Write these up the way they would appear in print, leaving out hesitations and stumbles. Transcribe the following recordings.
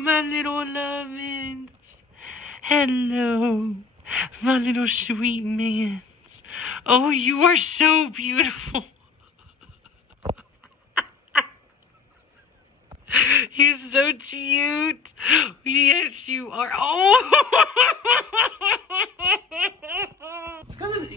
my little lovins. Hello, my little sweet mans. Oh, you are so beautiful. You're so cute. Yes, you are. Oh! It's because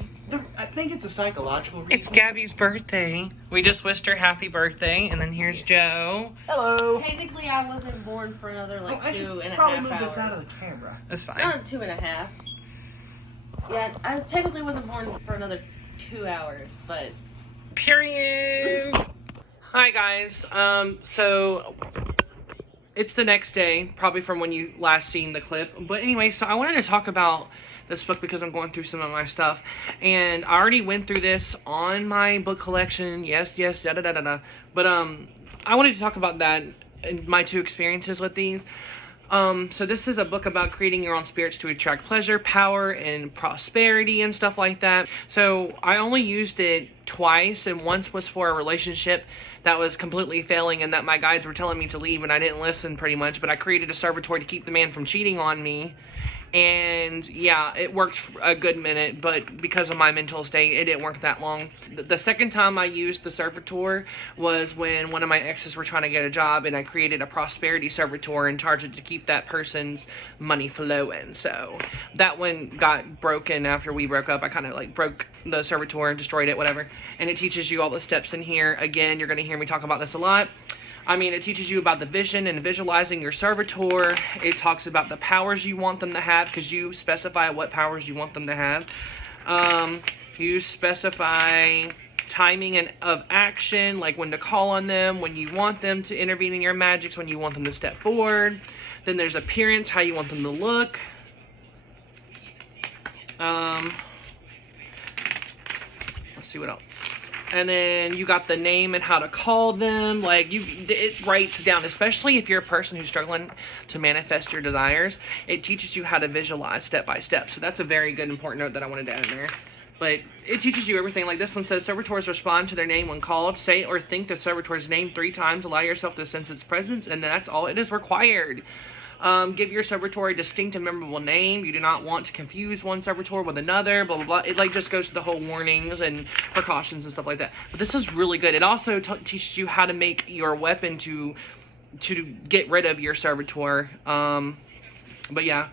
I think it's a psychological reason. It's Gabby's birthday. We just wished her happy birthday, and then here's Joe. Hello. Technically, I wasn't born for another like 2.5 hours. Probably move this out of the camera. That's fine. Not 2.5. Yeah, I technically wasn't born for another 2 hours, but. Period. Hi guys. So it's the next day, probably from when you last seen the clip. But anyway, so I wanted to talk about this book because I'm going through some of my stuff, and I already went through this on my book collection. Yes, da da da da da. But I wanted to talk about that and my 2 experiences with these. So this is a book about creating your own spirits to attract pleasure, power, and prosperity and stuff like that. So I only used it twice, and once was for a relationship that was completely failing and that my guides were telling me to leave, and I didn't listen pretty much, but I created a servitor to keep the man from cheating on me. And yeah, it worked a good minute, but because of my mental state, it didn't work that long. The second time I used the servitor was when one of my exes were trying to get a job, and I created a prosperity servitor and charged it to keep that person's money flowing. So that one got broken after we broke up. I kind of like broke the servitor and destroyed it, whatever. And it teaches you all the steps in here. Again, you're going to hear me talk about this a lot. I mean, it teaches you about the vision and visualizing your servitor. It talks about the powers you want them to have, because you specify what powers you want them to have. You specify timing and of action, like when to call on them, when you want them to intervene in your magics, when you want them to step forward. Then there's appearance, how you want them to look. Let's see what else. And then you got the name and how to call them. Like, it writes down, especially if you're a person who's struggling to manifest your desires, it teaches you how to visualize step by step. So that's a very good important note that I wanted to add in there. But it teaches you everything. Like this one says, servitors respond to their name when called. Say or think the servitor's name 3 times. Allow yourself to sense its presence, and that's all it is required. Give your servitor a distinct and memorable name. You do not want to confuse one servitor with another, blah, blah, blah. It like just goes to the whole warnings and precautions and stuff like that. But this is really good. It also teaches you how to make your weapon to get rid of your servitor. But yeah,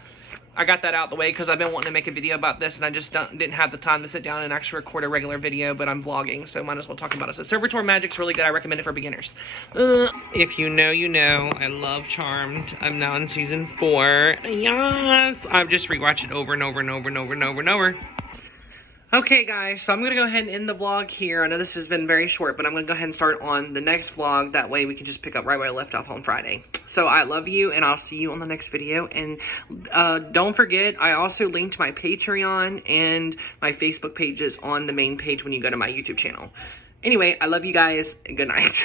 I got that out the way because I've been wanting to make a video about this, and I just didn't have the time to sit down and actually record a regular video, but I'm vlogging, so might as well talk about it. So Servitor Magic's really good. I recommend it for beginners. If you know, you know. I love Charmed. I'm now in season 4. Yes! I've just rewatched it over and over and over and over and over and over. Okay guys, so I'm going to go ahead and end the vlog here. I know this has been very short, but I'm going to go ahead and start on the next vlog. That way we can just pick up right where I left off on Friday. So I love you, and I'll see you on the next video. And don't forget, I also linked my Patreon and my Facebook pages on the main page when you go to my YouTube channel. Anyway, I love you guys, and good night.